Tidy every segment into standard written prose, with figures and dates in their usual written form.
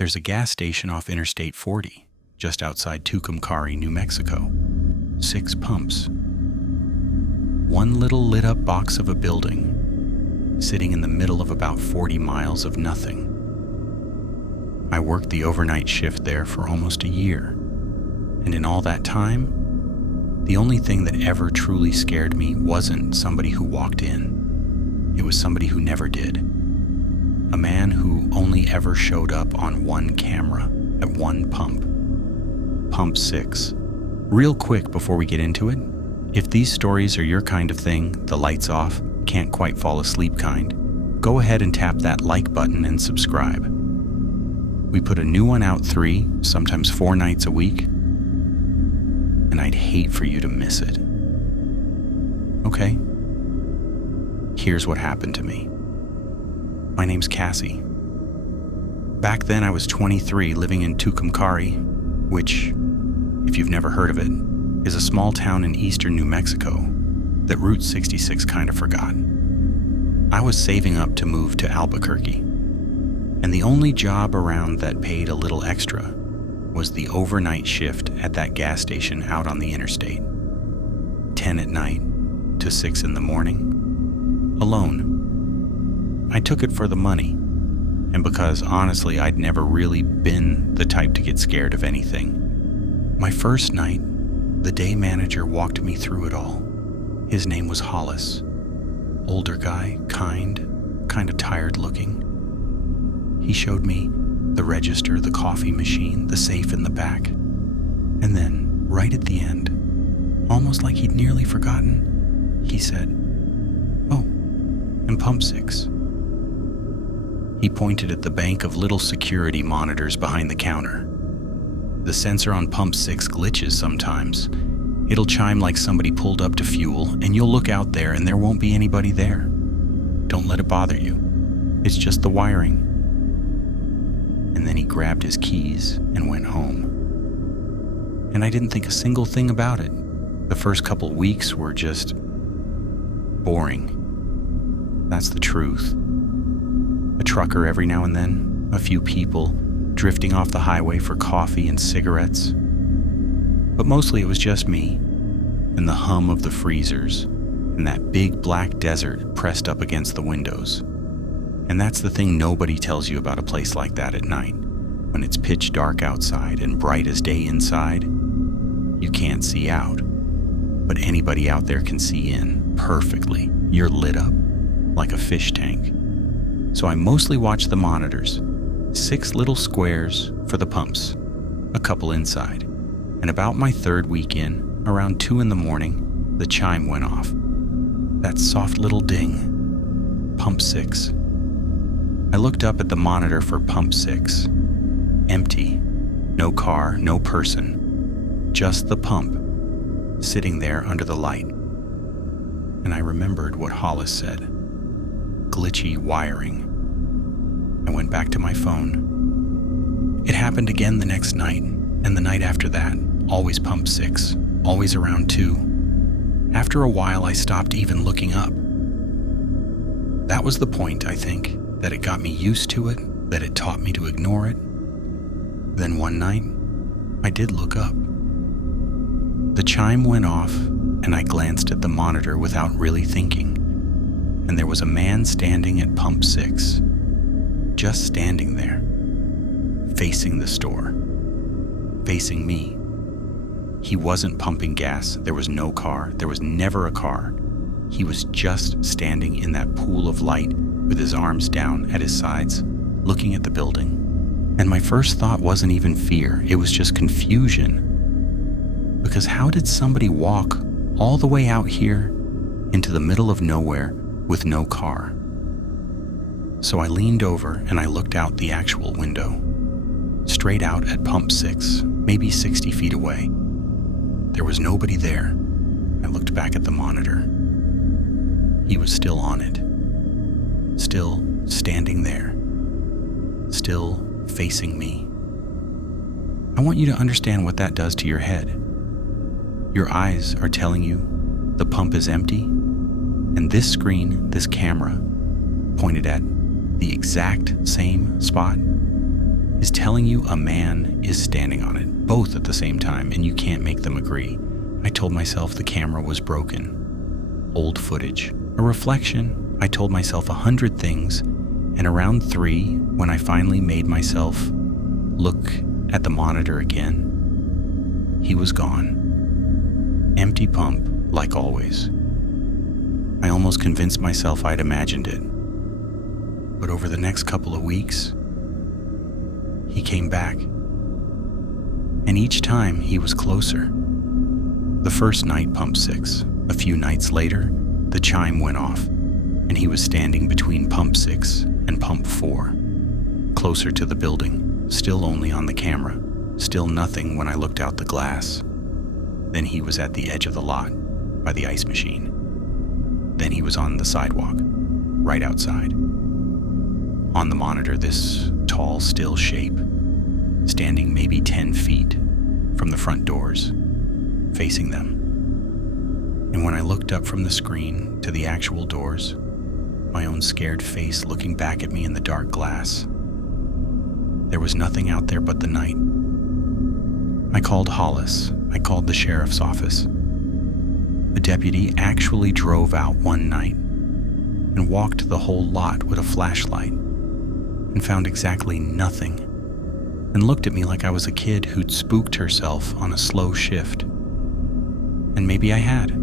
There's a gas station off Interstate 40, just outside Tucumcari, New Mexico. 6 pumps. One little lit-up box of a building, sitting in the middle of about 40 miles of nothing. I worked the overnight shift there for almost a year, and in all that time, the only thing that ever truly scared me wasn't somebody who walked in. It was somebody who never did. A man who only ever showed up on one camera at one pump. Pump 6. Real quick before we get into it, if these stories are your kind of thing, the lights off, can't quite fall asleep kind, go ahead and tap that like button and subscribe. We put a new one out 3, sometimes 4 nights a week, and I'd hate for you to miss it. Okay? Here's what happened to me. My name's Cassie. Back then I was 23, living in Tucumcari, which, if you've never heard of it, is a small town in eastern New Mexico that Route 66 kind of forgot. I was saving up to move to Albuquerque, and the only job around that paid a little extra was the overnight shift at that gas station out on the interstate. 10 at night to 6 in the morning, alone. I took it for the money, and because honestly I'd never really been the type to get scared of anything. My first night, the day manager walked me through it all. His name was Hollis. Older guy, kind of tired looking. He showed me the register, the coffee machine, the safe in the back. And then, right at the end, almost like he'd nearly forgotten, he said, "Oh, and pump 6. He pointed at the bank of little security monitors behind the counter. The sensor on pump 6 glitches sometimes. It'll chime like somebody pulled up to fuel, and you'll look out there and there won't be anybody there. Don't let it bother you. It's just the wiring." And then he grabbed his keys and went home. And I didn't think a single thing about it. The first couple weeks were just boring. That's the truth. A trucker every now and then, a few people drifting off the highway for coffee and cigarettes. But mostly it was just me and the hum of the freezers and that big black desert pressed up against the windows. And that's the thing nobody tells you about a place like that at night. When it's pitch dark outside and bright as day inside, you can't see out. But anybody out there can see in perfectly. You're lit up like a fish tank. So I mostly watch the monitors. 6 little squares for the pumps, a couple inside. And about my 3rd week in, around 2 in the morning, the chime went off. That soft little ding. Pump 6. I looked up at the monitor for pump 6. Empty. No car, no person. Just the pump, sitting there under the light. And I remembered what Hollis said. Glitchy wiring. I went back to my phone. It happened again the next night, and the night after that, always pump 6, always around 2. After a while, I stopped even looking up. That was the point, I think, that it got me used to it, that it taught me to ignore it. Then one night, I did look up. The chime went off, and I glanced at the monitor without really thinking. And there was a man standing at pump 6, just standing there, facing the store, facing me. He wasn't pumping gas, there was no car, there was never a car. He was just standing in that pool of light with his arms down at his sides, looking at the building. And my first thought wasn't even fear, it was just confusion. Because how did somebody walk all the way out here into the middle of nowhere with no car? So I leaned over and I looked out the actual window, straight out at pump 6, maybe 60 feet away. There was nobody there. I looked back at the monitor. He was still on it, still standing there, still facing me. I want you to understand what that does to your head. Your eyes are telling you the pump is empty, and this screen, this camera, pointed at the exact same spot, is telling you a man is standing on it, both at the same time, and you can't make them agree. I told myself the camera was broken. Old footage. A reflection. I told myself 100 things, and around 3, when I finally made myself look at the monitor again, he was gone. Empty pump, like always. I almost convinced myself I'd imagined it. But over the next couple of weeks, he came back. And each time he was closer. The first night, pump 6. A few nights later, the chime went off, and he was standing between pump 6 and pump 4, closer to the building, still only on the camera, still nothing when I looked out the glass. Then he was at the edge of the lot, by the ice machine. Then he was on the sidewalk, right outside. On the monitor, this tall, still shape, standing maybe 10 feet from the front doors, facing them. And when I looked up from the screen to the actual doors, my own scared face looking back at me in the dark glass, there was nothing out there but the night. I called Hollis. I called the sheriff's office. A deputy actually drove out one night and walked the whole lot with a flashlight and found exactly nothing, and looked at me like I was a kid who'd spooked herself on a slow shift. And maybe I had.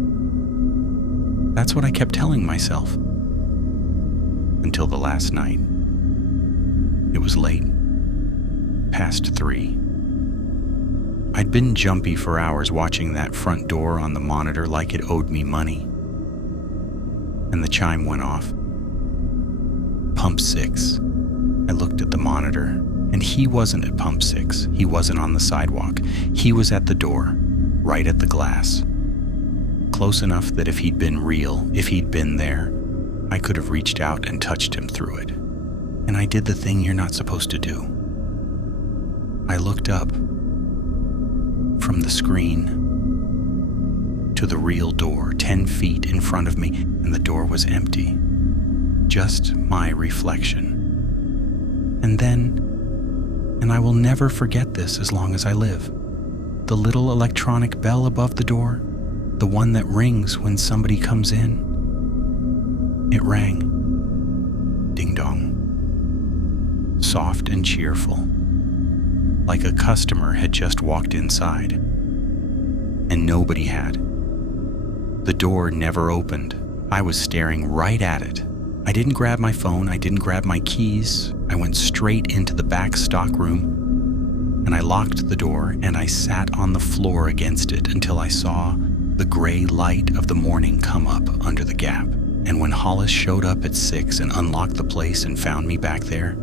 That's what I kept telling myself. Until the last night. It was late. Past 3. I'd been jumpy for hours watching that front door on the monitor like it owed me money. And the chime went off. Pump 6. I looked at the monitor, and he wasn't at pump 6. He wasn't on the sidewalk. He was at the door, right at the glass. Close enough that if he'd been real, if he'd been there, I could have reached out and touched him through it. And I did the thing you're not supposed to do. I looked up from the screen to the real door, 10 feet in front of me, and the door was empty. Just my reflection. And then, and I will never forget this as long as I live, the little electronic bell above the door, the one that rings when somebody comes in. It rang. Ding dong. Soft and cheerful, like a customer had just walked inside. And nobody had. The door never opened. I was staring right at it. I didn't grab my phone, I didn't grab my keys. I went straight into the back stock room, and I locked the door, and I sat on the floor against it until I saw the gray light of the morning come up under the gap. And when Hollis showed up at 6 and unlocked the place and found me back there,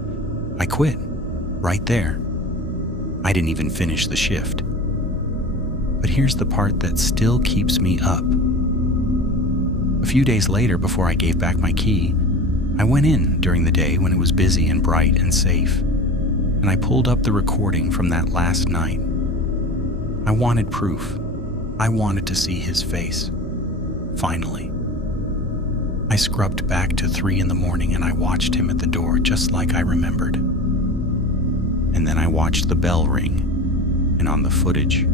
I quit, right there. I didn't even finish the shift. But here's the part that still keeps me up. A few days later, before I gave back my key, I went in during the day when it was busy and bright and safe, and I pulled up the recording from that last night. I wanted proof. I wanted to see his face. Finally. I scrubbed back to 3 in the morning and I watched him at the door just like I remembered. And then I watched the bell ring, and on the footage,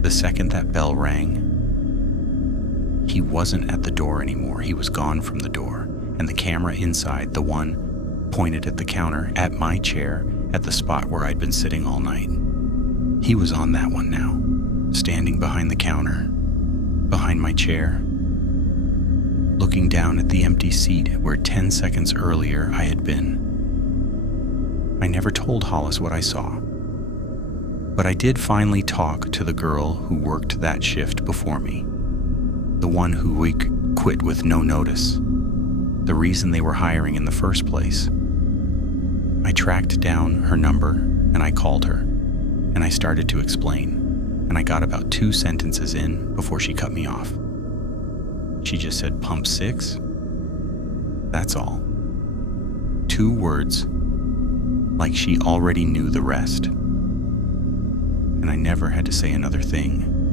the second that bell rang, he wasn't at the door anymore. He was gone from the door, and the camera inside, the one pointed at the counter, at my chair, at the spot where I'd been sitting all night. He was on that one now, standing behind the counter, behind my chair, looking down at the empty seat where 10 seconds earlier I had been. I never told Hollis what I saw, but I did finally talk to the girl who worked that shift before me, the one who we quit with no notice, the reason they were hiring in the first place. I tracked down her number and I called her, and I started to explain, and I got about 2 sentences in before she cut me off. She just said, "Pump 6? That's all." 2 words, like she already knew the rest. And I never had to say another thing.